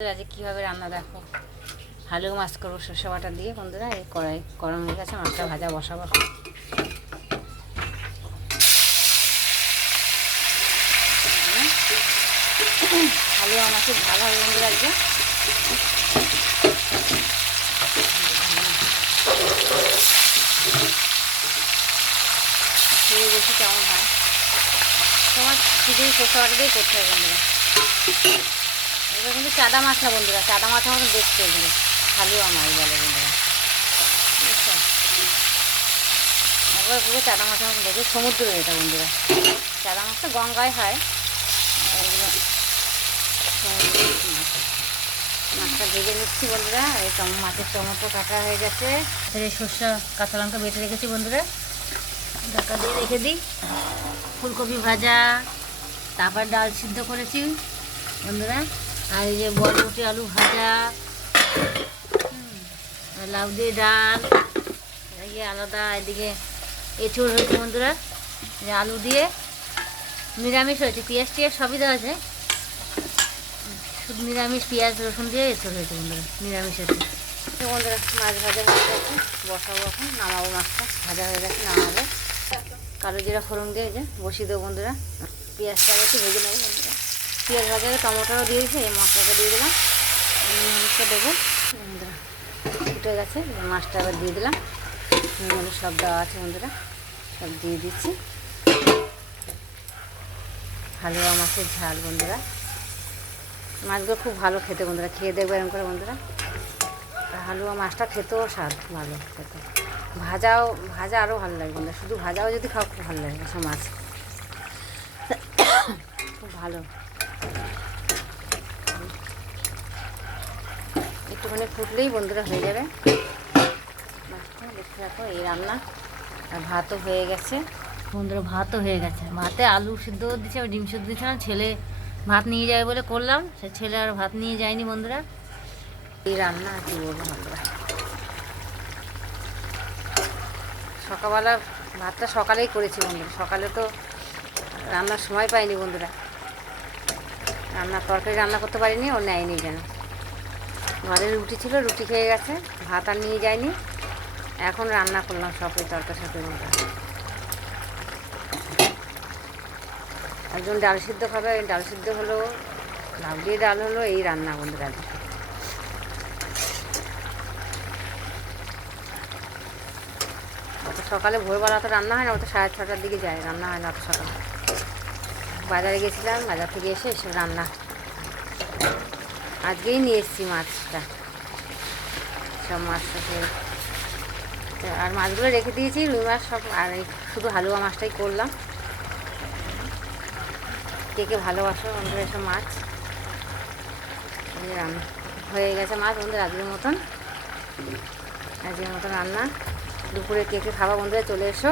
আজকে কীভাবে রান্না দেখো, হালুয়া মাছ করবো সর্ষে বাটা দিয়ে। বন্ধুরা এই কড়াই গরম হয়ে গেছে, মাছটা ভাজা বসাবো। হালুয়া মাছের ঝাল হবে বন্ধুরা আজকে। খেয়ে দেখি কেমন হয়। তোমার শুধু সর্ষে বাটা দিয়েই করতে হবে বন্ধুরা। এগুলো কিন্তু চাদা মাছ না বন্ধুরা, চাদা মাছের মতো দেখতে এগুলো হালুয়া মাছ বলে বন্ধুরা, বুঝছো? একবার পুরো চাদা মাছের মতো দেখে, সমুদ্র এটা বন্ধুরা। চাদা মাছটা গঙ্গায় হয়, এগুলো সমুদ্রের মাছ। মাছটা ভেজে নিচ্ছি বন্ধুরা। এই মাছের টমেটো কাটা হয়ে গেছে, এই সর্ষে কাঁচা লঙ্কা বেটে রেখেছি বন্ধুরা, ঢাকা দিয়ে রেখে দিই। ফুলকপি ভাজা, তারপর ডাল সিদ্ধ করেছি বন্ধুরা। আর এই যে বরবটি আলু ভাজা, লাউ দিয়ে ডাল, এদিকে আলাদা, এদিকে এঁচড় হয়েছে বন্ধুরা, যে আলু দিয়ে নিরামিষ হয়েছে, পেঁয়াজ টিয়াজ সবই দেওয়া আছে, শুধু নিরামিষ পেঁয়াজ রসুন দিয়ে এঁচড় হয়েছে বন্ধুরা, নিরামিষ আছে বন্ধুরা। মাছ ভাজা হয়ে গেছে, বসাবো এখন, নামাবো। মাছটা ভাজা হয়ে গেছে, নামাবো। কালো জিরা ফোড়ন দিয়ে যে বসিয়ে দেবো বন্ধুরা। পেঁয়াজটা একটু ভেজে নেবো বন্ধুরা। পেঁয়াজ ভাজা টমেটোও দিয়ে দিয়েছি, এই মশলাটা দিয়ে দিলাম, মরিচটা দেবো বন্ধুরা। ফুটে গেছে, মাছটা আবার দিয়ে দিলাম। নুন সব দেওয়া আছে বন্ধুরা, সব দিয়ে দিচ্ছি। হালুয়া মাছের ঝাল বন্ধুরা। মাছগুলো খুব ভালো খেতে বন্ধুরা, খেয়ে দেখবে এরকম করে বন্ধুরা। হালুয়া মাছটা খেতেও স্বাদ ভালো খেতে, ভাজা আরও ভালো লাগে বন্ধুরা। শুধু ভাজাও যদি খাও খুব ভালো লাগে এসব মাছ, খুব ভালো। একটুখানি ফুটলেই বন্ধুরা হয়ে যাবে মাছটা। দেখতে রাখো এই রান্না। আর ভাতও হয়ে গেছে বন্ধুরা, ভাতও হয়ে গেছে। ভাতে আলু সিদ্ধ দিচ্ছে, ডিম সিদ্ধ দিচ্ছে না। ছেলে ভাত নিয়ে যাবে বলে করলাম, সে ছেলে আর ভাত নিয়ে যায়নি বন্ধুরা। এই রান্না আর কি বলবো বন্ধুরা। সকালবেলা ভাতটা সকালেই করেছি বন্ধুরা, সকালে তো রান্নার সময় পাইনি বন্ধুরা। তরকারি রান্না করতে পারিনি, ও নেয়নি যেন। ঘরে রুটি ছিল, রুটি খেয়ে গেছে, ভাত আর নিয়ে যায়নি। এখন রান্না করলাম সব এই তরকারি সাথে বন্ধুরা। একজন ডাল সিদ্ধ খাবে, ডাল সিদ্ধ হলো, লাউ দিয়ে ডাল হলো, এই রান্না বন্ধুরা। অত সকালে ভোরবেলা তো রান্না হয় না, অত 6:30টার দিকে যায়, রান্না হয় না অত সকালে। বাজারে গেছিলাম, বাজার থেকে এসে এসব রান্না। আজকেই নিয়ে এসেছি মাছটা, সব মাছটা খেয়ে। আর মাছগুলো রেখে দিয়েছি, রুই মাছ সব। আর এই শুধু হালুয়া মাছটাই করলাম। কে কে ভালোবাসো বন্ধুরা এসব মাছ। রান্না হয়ে গেছে মাছ বন্ধুরা, আজকের মতন রান্না। দুপুরে কে কে খাওয়া বন্ধুরা চলে এসো।